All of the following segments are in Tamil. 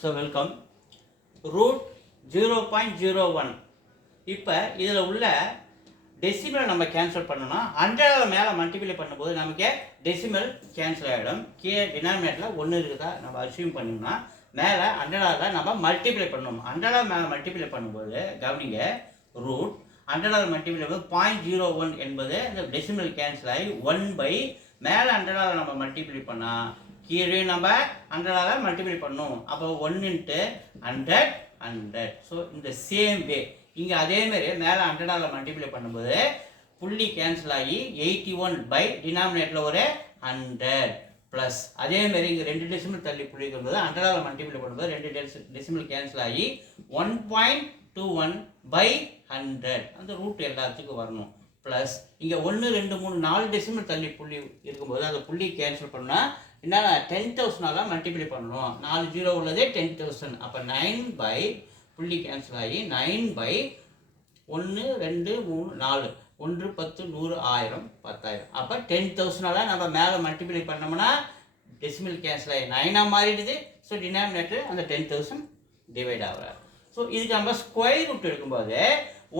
So welcome. ரூட் 0.01. இப்போ இதில் உள்ள டெசிமலை நம்ம கேன்சல் பண்ணோம்னா 100 மேலே மல்டிப்ளை பண்ணும்போது நமக்கு டெசிமல் கேன்சல் ஆகிடும். கீழே டினாமினேட்டரில் 1 இருக்குதா நம்ம அசியூம் பண்ணோம்னா மேலே 100 நம்ம மல்டிப்ளை பண்ணணும். 100 மேலே மல்டிப்ளை பண்ணும்போது கவனிங்க, ரூட் 100 மல்டிப்ளை பண்ணும்போது 0.01 என்பது இந்த டெசிமல் கேன்சல் ஆகி 1 மேலே 100 நம்ம மல்டிப்ளை பண்ணால் கீழே நம்ம 100 மல்டிப்ளை பண்ணணும். அப்போ 1 × 100 100. ஸோ இந்த சேம் வே இங்கே அதேமாரி மேலே 100 மல்டிப்ளை பண்ணும்போது புள்ளி கேன்சல் ஆகி 81 டினாமினேட்டில் ஒரு 100 ப்ளஸ் அதேமாரி இங்கே 2 டெசிமல் தள்ளி புள்ளி இருக்கும்போது 100 மல்டிப்ளை பண்ணும்போது 2 டெசிமல் கேன்சல் ஆகி 1.21/100 அந்த ரூட் எல்லாத்துக்கும் வரணும். ப்ளஸ் இங்கே 1 2 3 4 டெசிமல் தள்ளி புள்ளி இருக்கும்போது அந்த புள்ளி கேன்சல் பண்ணால் என்னென்ன 10,000 மல்டிப்ளை பண்ணணும். 4 0 உள்ளதே 10,000. அப்போ 9 புள்ளி கேன்சல் ஆகி 9/1 2 3 4 1 10 100 1000 10,000. அப்போ 10,000 நம்ம மேலே மல்டிப்ளை பண்ணோம்னா டெசிமல் கேன்சல் ஆகி 9 மாறிடுது. ஸோ டினாமினேட்டர் அந்த 10,000 டிவைட் ஆகிறார். ஸோ இதுக்கு நம்ம ஸ்கொயர் ரூட் எடுக்கும்போது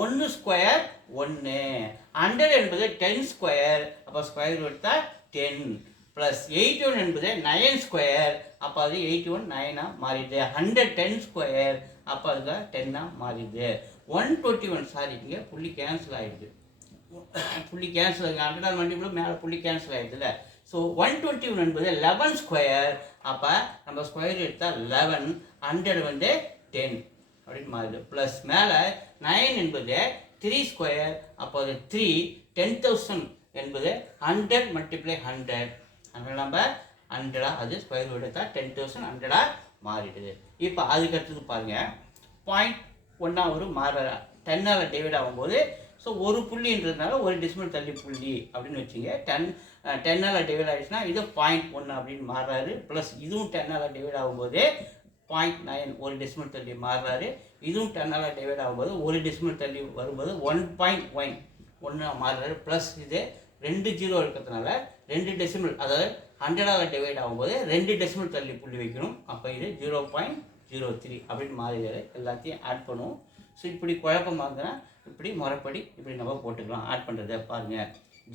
1 ஸ்கொயர் 1, 100 என்பது 10 ஸ்கொயர், அப்போ ஸ்கொயர் ரூட் தான் 10 ப்ளஸ் 81 என்பது 9 ஸ்கொயர், அப்போ அது 81 9 மாறிடுது. 110 ஸ்கொயர், அப்போ அதுக்கு 10 மாறிடுது. 121 சாரி இங்கே புள்ளி கேன்சல் ஆகிடுது. புள்ளி கேன்சல் ஆகுது 100 மல்டிப்ளை மேலே புள்ளி கேன்சல் ஆகிடுதுல்ல. ஸோ 121 என்பது 11 ஸ்கொயர், அப்போ நம்ம ஸ்கொயர் எடுத்தால் 11, 100 வந்து 10 அப்படின்னு மாறிடுது. ப்ளஸ் மேலே 9 என்பது 3 ஸ்கொயர், அப்போ அது 3, 10,000 என்பது 100 மல்டிப்ளை 100 நம்ம 100 அது ஸ்கொயர் ரூட் எடுத்தால் 10,000 100 மாறிடுது. இப்போ அதுக்கு அடுத்தது பாருங்கள், 0.1 ஒரு மாற 10 டிவைட் ஆகும்போது ஸோ ஒரு புள்ளின்றதுனால ஒரு டெசிமல் தள்ளி புள்ளி அப்படின்னு வச்சுங்க. 10 டிவைட் ஆகிடுச்சுன்னா இது 0.1 அப்படின்னு மாறுறாரு. ப்ளஸ் இதுவும் 10 டிவைட் ஆகும்போது 0.9 ஒரு டெசிமல் தள்ளி மாறுறாரு. இதுவும் 10 டிவைட் ஆகும்போது ஒரு டெசிமல் தள்ளி வரும்போது 1.1 மாறுறாரு. ப்ளஸ் இது 2 0 இருக்கிறதுனால 2 டெசிமல், அதாவது 100 டிவைட் ஆகும்போது 2 டெசிமல் தள்ளி புள்ளி வைக்கணும். அப்போ இது 0.03 அப்படின்னு மாறிடுறாரு. எல்லாத்தையும் ஆட் பண்ணுவோம். ஸோ இப்படி குழப்பமாக இருந்ததுன்னா இப்படி முறைப்படி இப்படி நம்ம போட்டுக்கலாம். ஆட் பண்ணுறதை பாருங்கள்.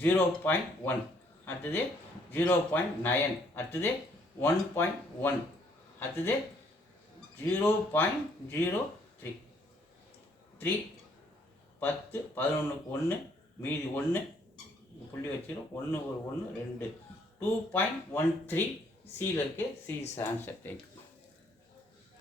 0.1 அடுத்தது 0.9 அடுத்தது 1.1 அடுத்தது 0.03 3 10 11க்கு 1 மீதி 1 புள்ளி வச்சிடும். 1 ஒரு 1 2 2.13 சியில் இருக்குது. C is answer. டைப்